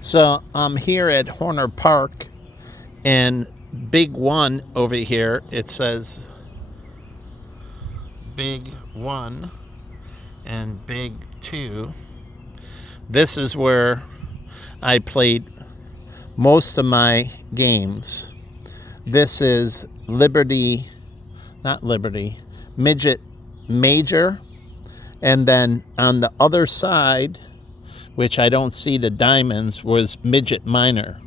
So I'm here at Horner Park, and Big One over here, it says Big One and Big Two. This is where I played most of my games. This is Midget Major. And then on the other side, which I don't see the diamonds, was Midget Minor.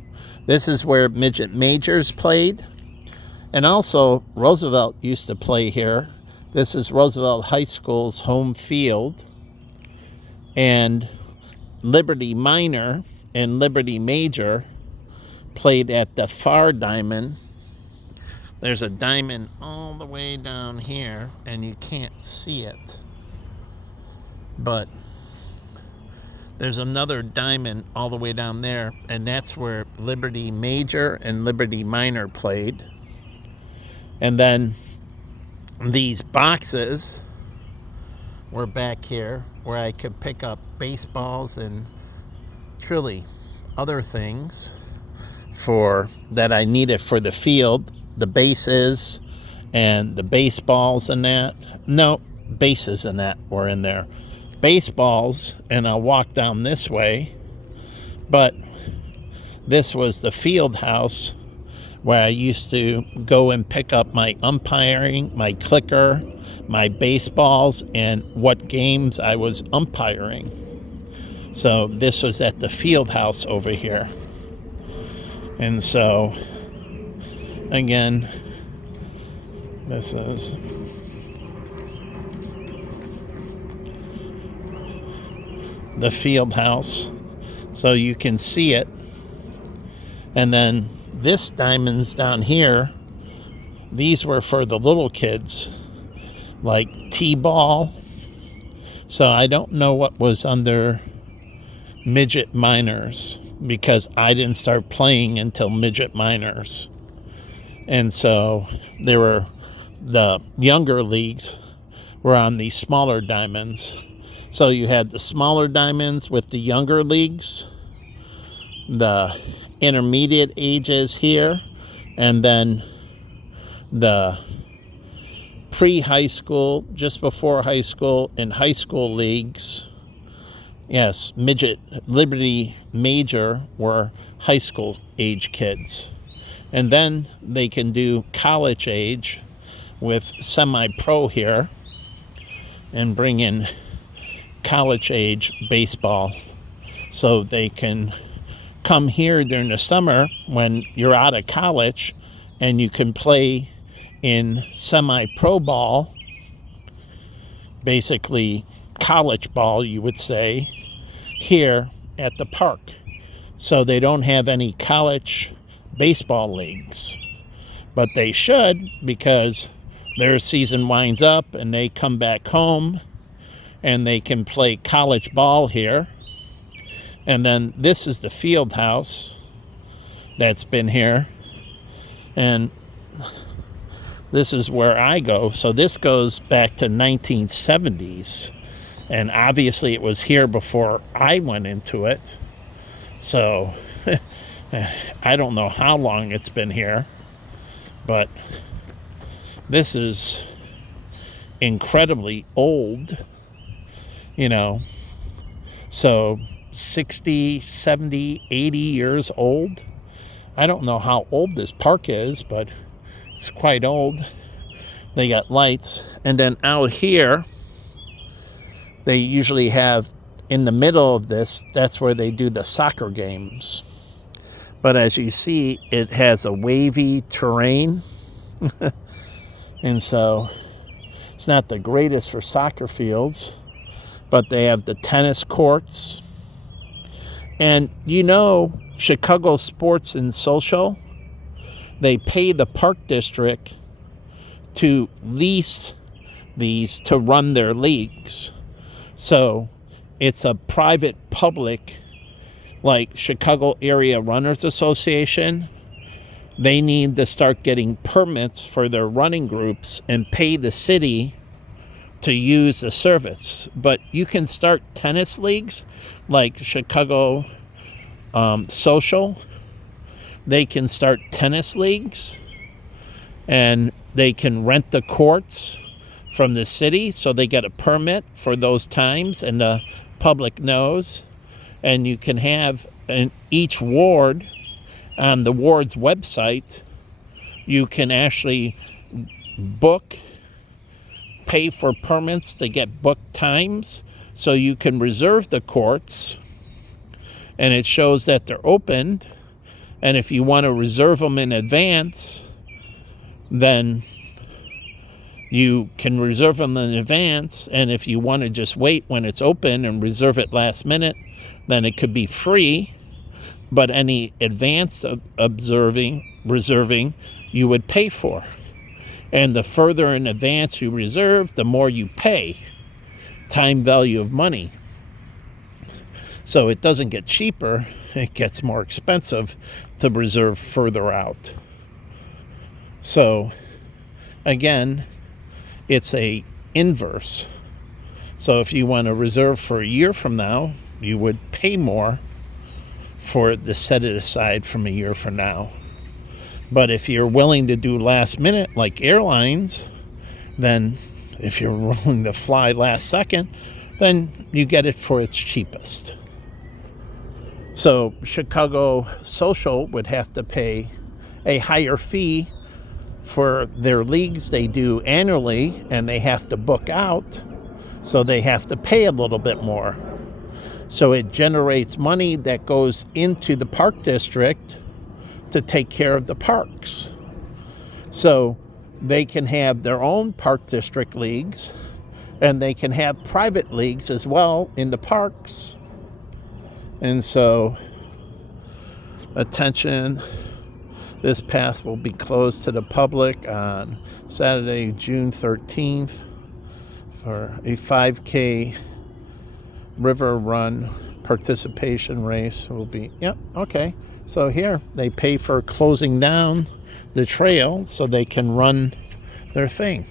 This is where Midget Majors played. And also, Roosevelt used to play here. This is Roosevelt High School's home field. And Liberty Minor and Liberty Major played at the far diamond. There's a diamond all the way down here, and you can't see it. But there's another diamond all the way down there, and that's where Liberty Major and Liberty Minor played. And then these boxes were back here where I could pick up baseballs and truly other things that I needed for the field, the bases and the baseballs and that. No, bases and that were in there. Baseballs, and I'll walk down this way, but this was the field house where I used to go and pick up my umpiring, my clicker, my baseballs, and what games I was umpiring. So this was at the field house over here. And so, again, this is the field house, so you can see it. And then this diamonds down here, these were for the little kids, like T-ball. So I don't know what was under Midget Minors, because I didn't start playing until Midget Minors. And so the younger leagues were on these smaller diamonds. So you had the smaller diamonds with the younger leagues, the intermediate ages here, and then the pre-high school, just before high school, and high school leagues. Yes, Liberty Major were high school age kids. And then they can do college age with semi-pro here and bring in college age baseball, so they can come here during the summer when you're out of college and you can play in semi-pro ball, basically college ball, you would say, here at the park. So they don't have any college baseball leagues, but they should, because their season winds up and they come back home and they can play college ball here. And then this is the field house that's been here. And this is where I go. So this goes back to 1970s. And obviously it was here before I went into it. So I don't know how long it's been here. But this is incredibly old. So 60, 70, 80 years old. I don't know how old this park is, but it's quite old. They got lights. And then out here, they usually have, in the middle of this, that's where they do the soccer games. But as you see, it has a wavy terrain. And so it's not the greatest for soccer fields. But they have the tennis courts. And Chicago Sports and Social, they pay the park district to lease these to run their leagues. So it's a private public, like Chicago Area Runners Association. They need to start getting permits for their running groups and pay the city to use the service. But you can start tennis leagues like Chicago social, they can start tennis leagues, and they can rent the courts from the city, so they get a permit for those times, and the public knows. And you can have in each ward, on the ward's website, you can actually pay for permits to get booked times, so you can reserve the courts, and it shows that they're opened. And if you want to reserve them in advance, then you can reserve them in advance. And if you want to just wait when it's open and reserve it last minute, then it could be free. But any advanced reserving, you would pay for. And the further in advance you reserve, the more you pay. Time value of money. So it doesn't get cheaper, it gets more expensive to reserve further out. So again, it's a inverse. So if you want to reserve for a year from now, you would pay more for to set it aside from a year from now. But if you're willing to do last minute, like airlines, then if you're willing to fly last second, then you get it for its cheapest. So Chicago Social would have to pay a higher fee for their leagues they do annually, and they have to book out, so they have to pay a little bit more. So it generates money that goes into the park district to take care of the parks. So they can have their own park district leagues, and they can have private leagues as well in the parks. And so, attention, this path will be closed to the public on Saturday, June 13th for a 5K river run participation race. Will be, okay. So here, they pay for closing down the trail so they can run their thing.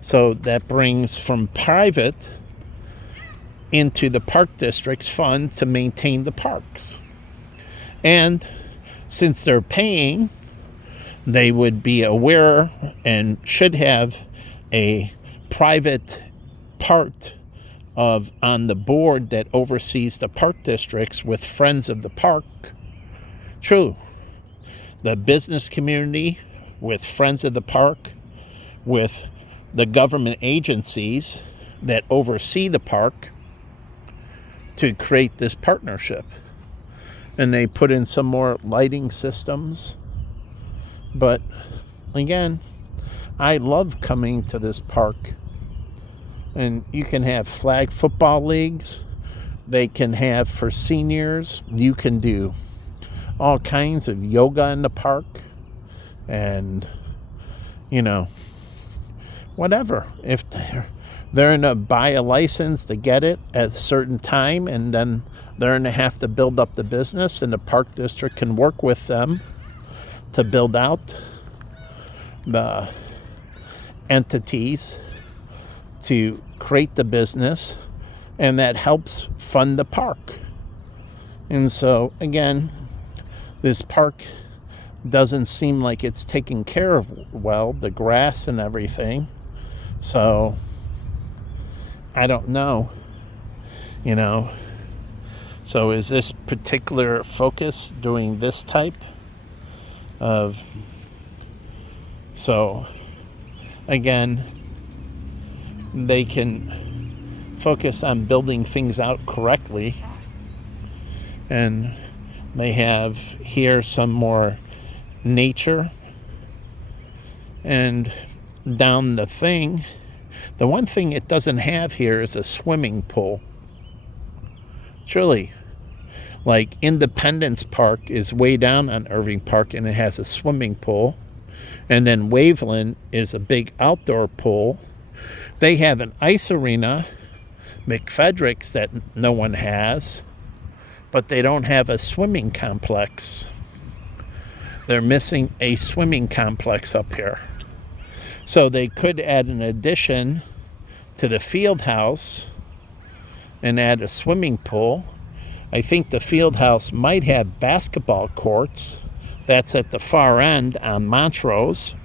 So that brings from private into the park district's fund to maintain the parks. And since they're paying, they would be aware and should have a private part on the board that oversees the park districts with Friends of the Park. True. The business community with Friends of the Park, with the government agencies that oversee the park, to create this partnership. And they put in some more lighting systems. But again, I love coming to this park. And you can have flag football leagues. They can have, for seniors, you can do all kinds of yoga in the park. And, whatever. If they're going to buy a license to get it at a certain time, and then they're going to have to build up the business, and the park district can work with them to build out the entities to create the business, and that helps fund the park. And so, again, this park doesn't seem like it's taken care of well, the grass and everything. So I don't know, So is this particular focus doing this type of... So, again, they can focus on building things out correctly. And they have here some more nature. And down the thing... The one thing it doesn't have here is a swimming pool. Truly. Like Independence Park is way down on Irving Park, and it has a swimming pool. And then Waveland is a big outdoor pool. They have an ice arena, McFedrick's, that no one has. But they don't have a swimming complex. They're missing a swimming complex up here. So they could add an addition to the field house and add a swimming pool. I think the field house might have basketball courts. That's at the far end on Montrose.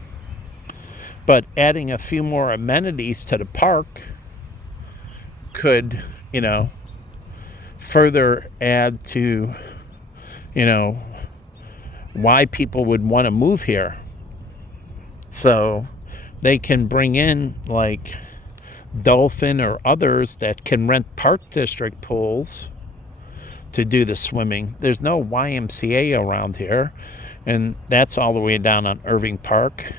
But adding a few more amenities to the park could, further add to, why people would want to move here. So they can bring in like Dolphin or others that can rent park district pools to do the swimming. There's no YMCA around here, and that's all the way down on Irving Park.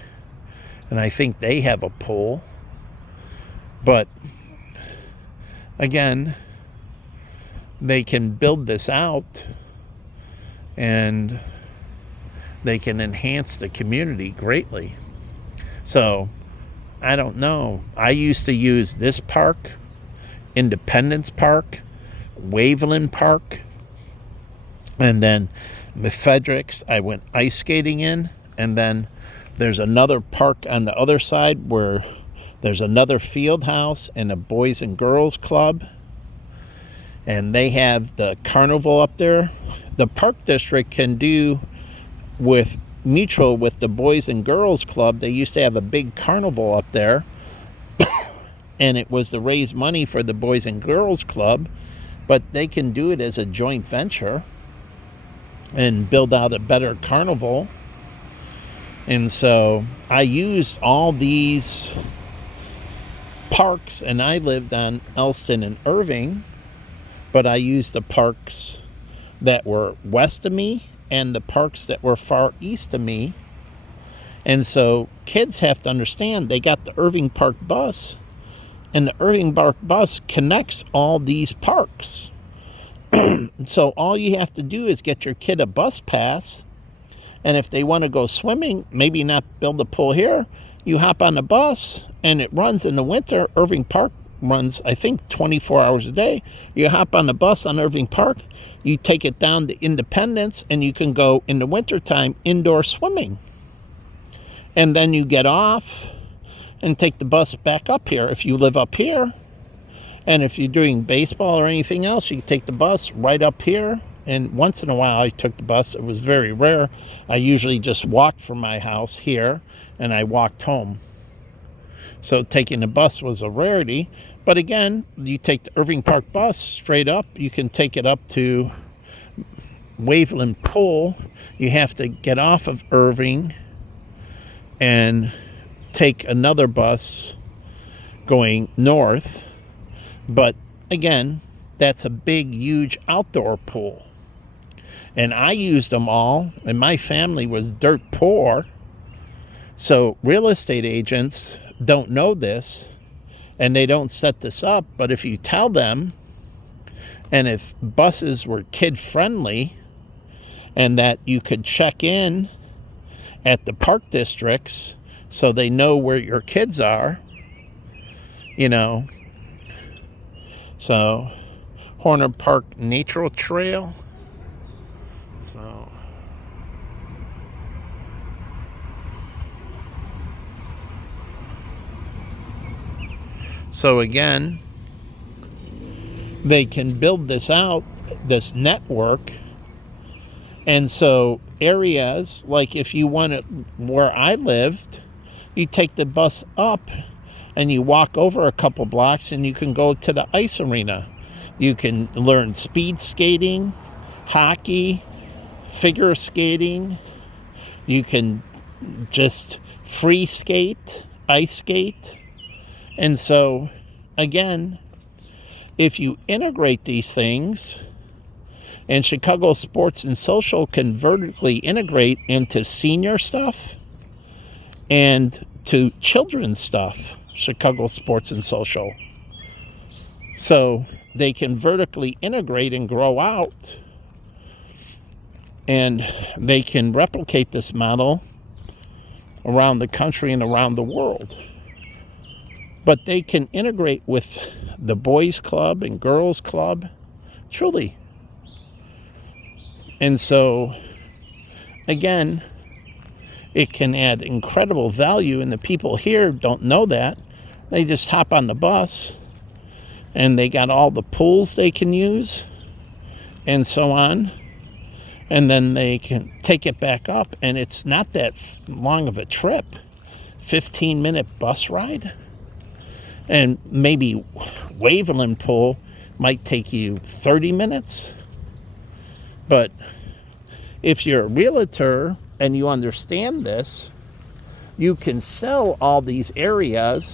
And I think they have a pool. But again, they can build this out and they can enhance the community greatly. So, I don't know. I used to use this park, Independence Park, Waveland Park, and then Fredericks I went ice skating in, and then there's another park on the other side where there's another field house and a boys and girls club, and they have the carnival up there. The park district can do with mutual with the boys and girls club. They used to have a big carnival up there and it was to raise money for the boys and girls club, but they can do it as a joint venture and build out a better carnival. And so I used all these parks, and I lived on Elston and Irving, but I used the parks that were west of me and the parks that were far east of me. And so kids have to understand they got the Irving Park bus, and the Irving Park bus connects all these parks. So all you have to do is get your kid a bus pass, and if they want to go swimming, maybe not build a pool here, you hop on the bus, and it runs in the winter. Irving Park runs, I think, 24 hours a day. You hop on the bus on Irving Park, you take it down to Independence, and you can go in the wintertime indoor swimming. And then you get off and take the bus back up here if you live up here. And if you're doing baseball or anything else, you can take the bus right up here. And once in a while I took the bus. It was very rare. I usually just walked from my house here and I walked home. So taking the bus was a rarity. But again, you take the Irving Park bus straight up. You can take it up to Waveland Pool. You have to get off of Irving and take another bus going north. But again, that's a big, huge outdoor pool. And I used them all, and my family was dirt poor. So real estate agents don't know this, and they don't set this up. But if you tell them, and if buses were kid-friendly, and that you could check in at the park districts so they know where your kids are, So, Horner Park Nature Trail. So again, they can build this out, this network. And so areas, like if you want it where I lived, you take the bus up and you walk over a couple blocks and you can go to the ice arena. You can learn speed skating, hockey, figure skating. You can just free skate, ice skate. And so, again, if you integrate these things, and Chicago Sports and Social can vertically integrate into senior stuff and to children's stuff, Chicago Sports and Social. So they can vertically integrate and grow out, and they can replicate this model around the country and around the world. But they can integrate with the boys club and girls club, truly. And so, again, it can add incredible value, and the people here don't know that. They just hop on the bus, and they got all the pools they can use. and so on. And then they can take it back up, and it's not that long of a trip. 15-minute bus ride. And maybe Waveland Pool might take you 30 minutes. But if you're a realtor and you understand this, you can sell all these areas